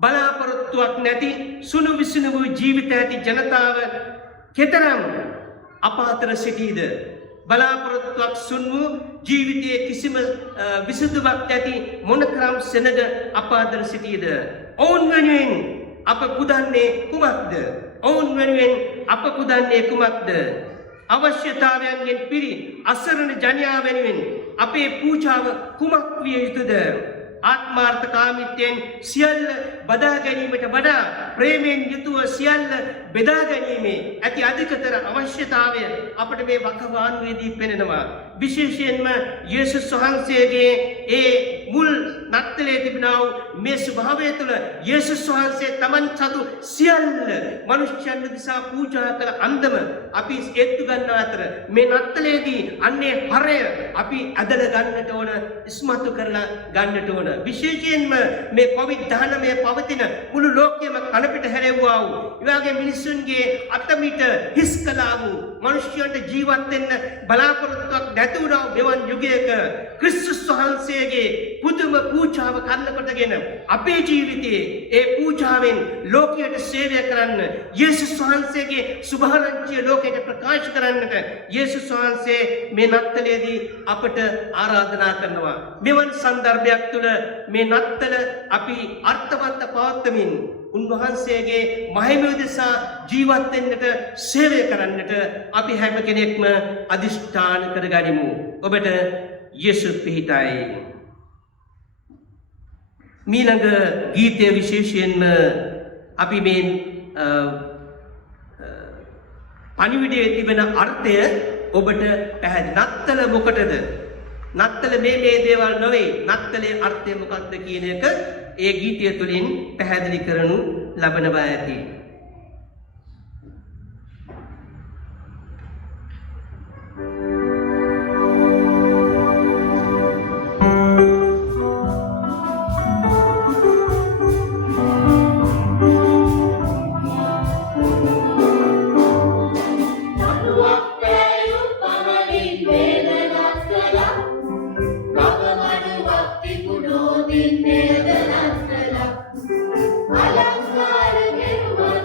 බලාපොරොත්තුවක් නැති සුණු විසුණු වූ ජීවිත ඇති ජනතාව කෙතරම් අප අතර සිටීද? බලාපොරොත්තුවක් සුන් වූ ජීවිතයේ කිසිම විසුදුමක් නැති මොනතරම් සෙනග අප අතර සිටියද ඔවුන් වෙනුවෙන් අප පුදන්නේ කුමක්ද? ඔවුන් වෙනුවෙන් අප පුදන්නේ කුමක්ද? අවශ්‍යතාවයන්ගෙන් පිරි අසරණ ජනයා වෙනුවෙන් අපේ පූජාව කුමක් විය යුතුද? ආත්මාර්ථකාමීත්වයෙන් සියල්ල බදා ගැනීමට වඩා ප්‍රේමයෙන් යුතුව සියල්ල බෙදා ගැනීමේ ඇති අධිකතර අවශ්‍යතාවය අපට මේ වකවානුවේදී පෙනෙනවා. විශේෂයෙන්ම යේසුස් වහන්සේගේ ඒ මුල් නත්තලේ තිබෙනා වූ මේ ස්වභාවය තුළ යේසුස් වහන්සේ තමන් සතු සියල්ල මනුෂ්‍යයන් දිසා පූජා කළ අන්දම අපි ඒත්තු ගන්න අතර මේ නත්තලේදී අන්නේ හරය අපි ඇදලා ගන්නට ඕන, ඉස්මතු කරලා ගන්නට ඕන. විශේෂයෙන්ම මේ COVID-19 පවතින මුළු ලෝකයේම කනපිට හැරෙව්වා වූ එවාගේ මිනිසුන්ගේ අතමිට හිස් කළා වූ මනුෂ්‍යයන්ට ජීවත් වෙන්න බලාපොරොත්තුවක් නැති වුණා මෙවන් යුගයක ක්‍රිස්තුස් වහන්සේගේ පුදුම පූජාව කරනකොටගෙන අපේ ජීවිතයේ ඒ පූජාවෙන් ලෝකයට සේවය කරන්න, යේසුස් වහන්සේගේ සුභාරංචිය ලෝකයට ප්‍රකාශ කරන්නට යේසුස් වහන්සේ මේ නත්තලේදී අපට ආරාධනා කරනවා. මෙවන් සන්දර්භයක් තුළ මේ නත්තල අපි අර්ථවත්ව පවත්වමින් උන්වහන්සේගේ මහිමය දෙසා ජීවත් වෙන්නට, සේවය කරන්නට අපි හැම කෙනෙක්ම අදිෂ්ඨාන කරගනිමු. ඔබට යේසුස් පිහිටයි. මීළඟ ගීතය විශේෂයෙන්ම අපි මේ පණිවිඩයේ තිබෙන අර්ථය ඔබට පැහැදිලි. නත්තල මොකටද? නත්තල මේ දේවල් නොවේ. නත්තලේ අර්ථය මොකක්ද කියන එක ඒ ගීතය තුළින් පැහැදිලි කරනු ලබනවා ඇති. Alangar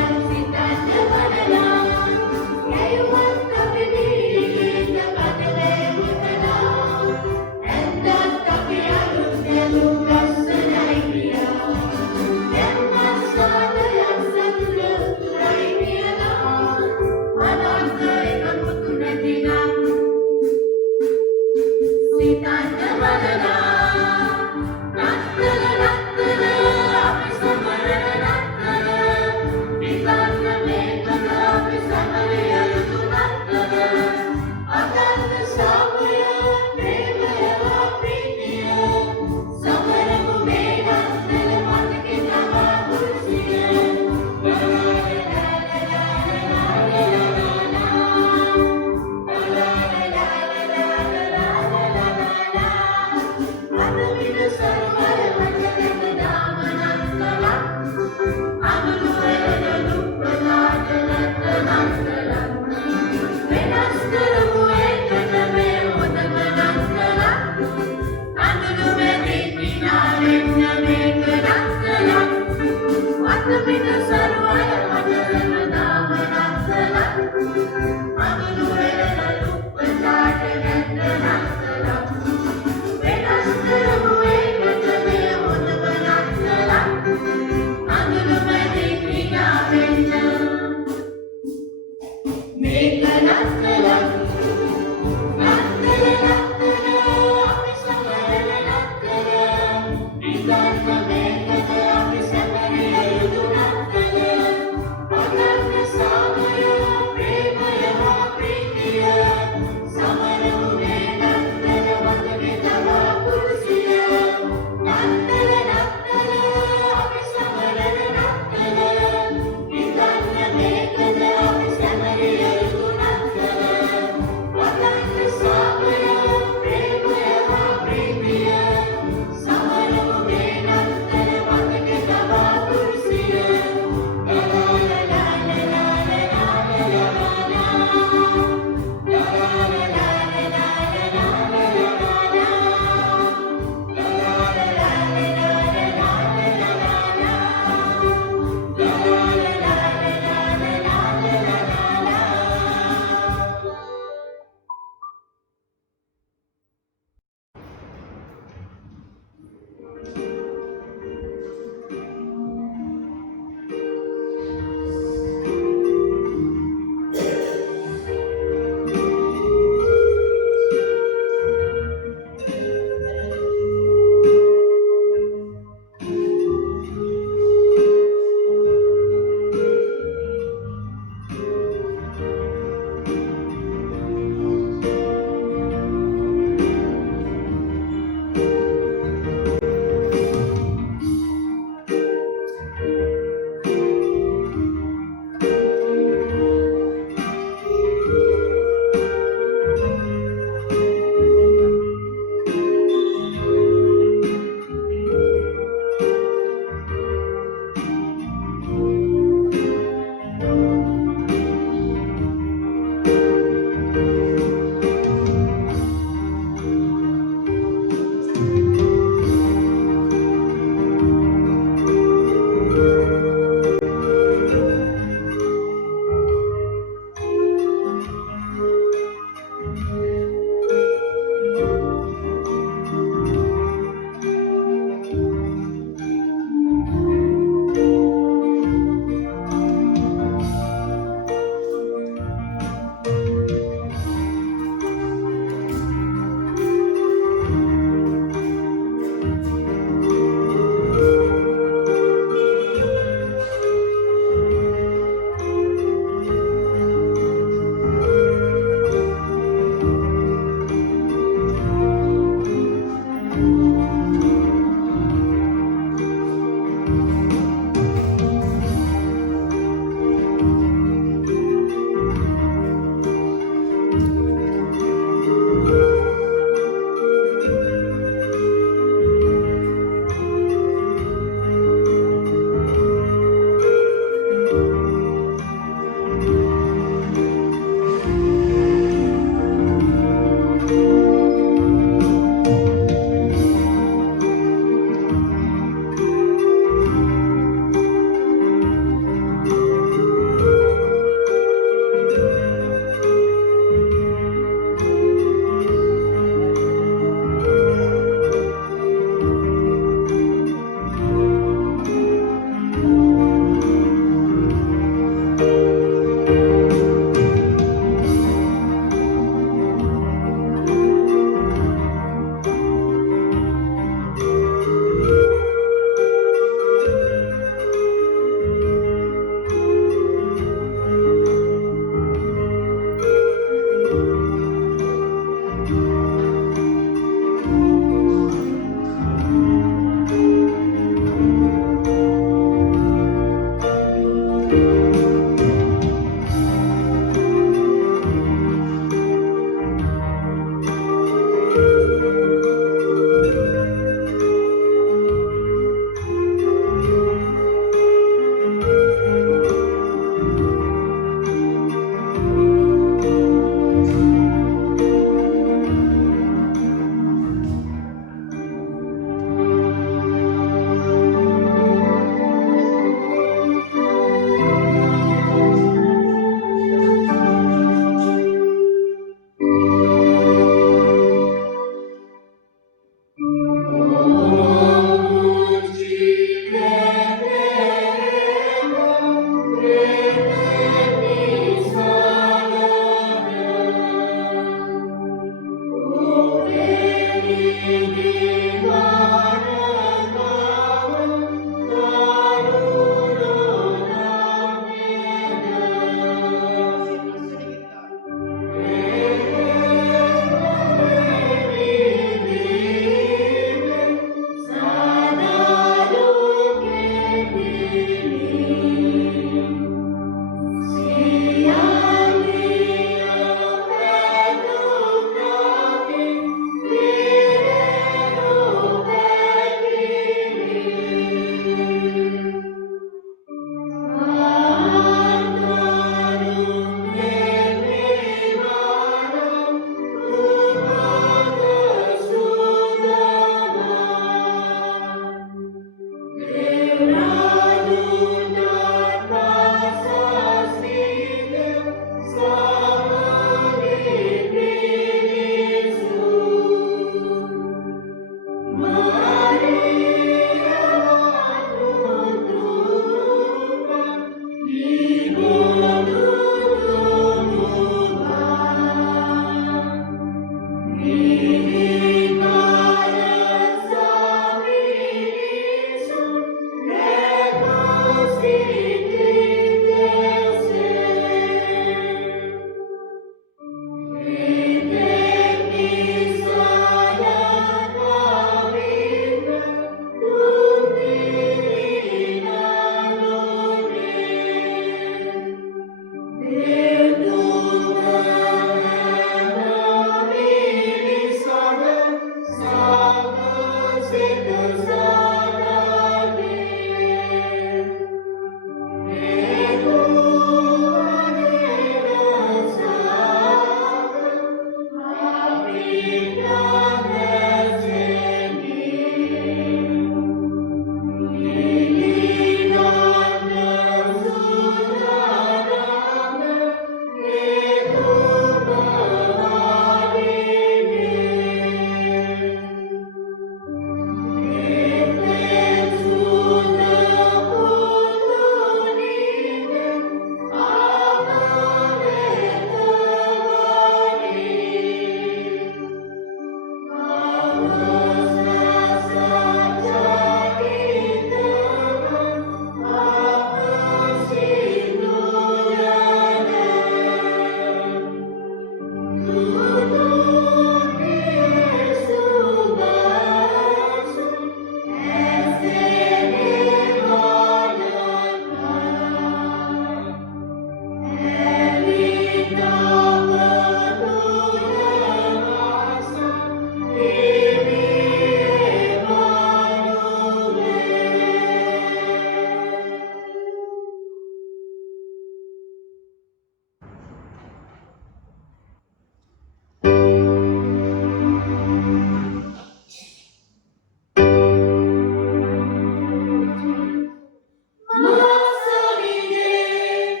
Masonide,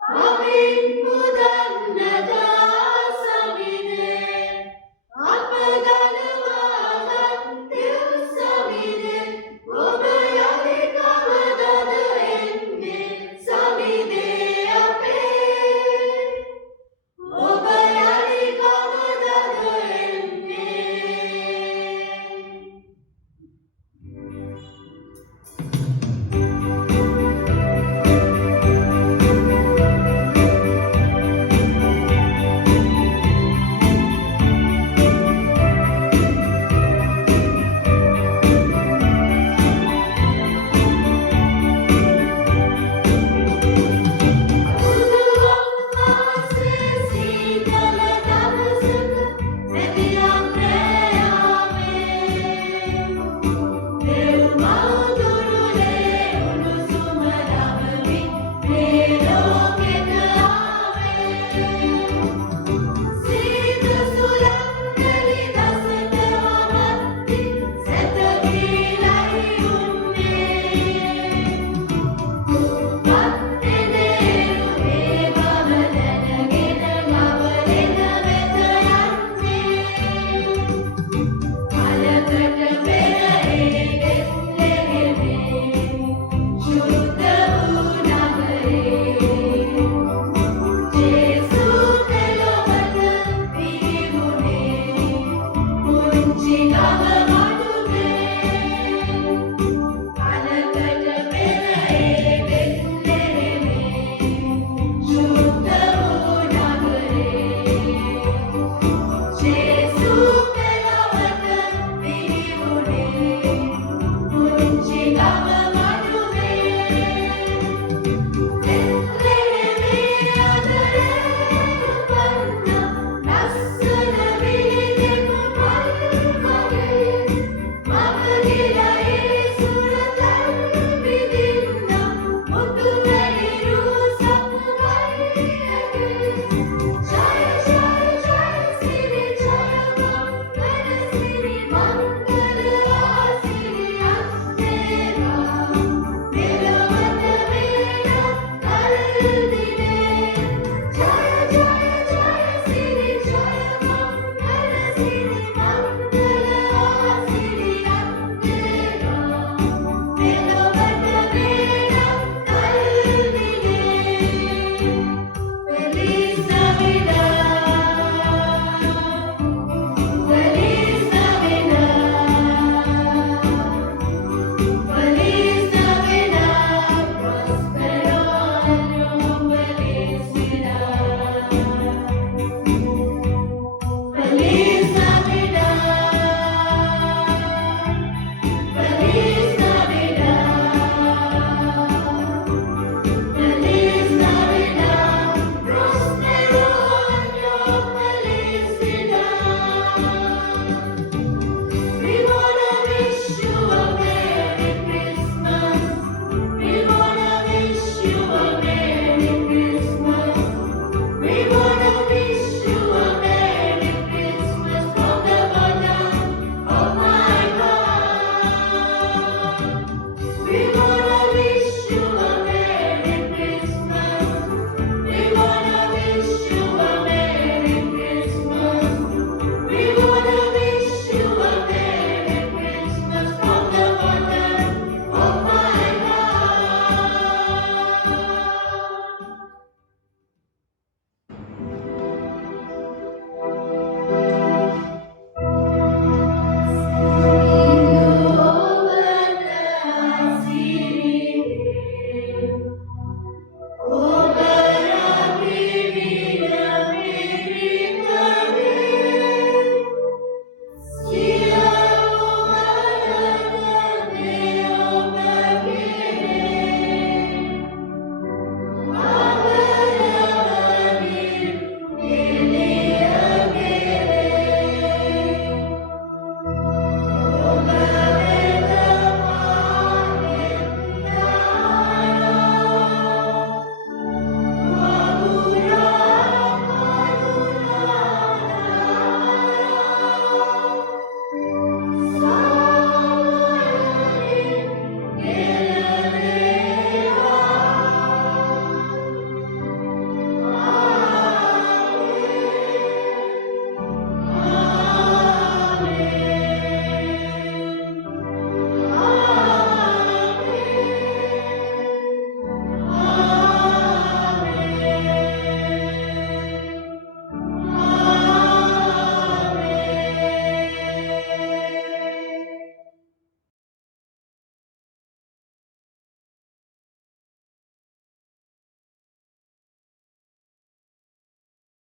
Amin Mudannada.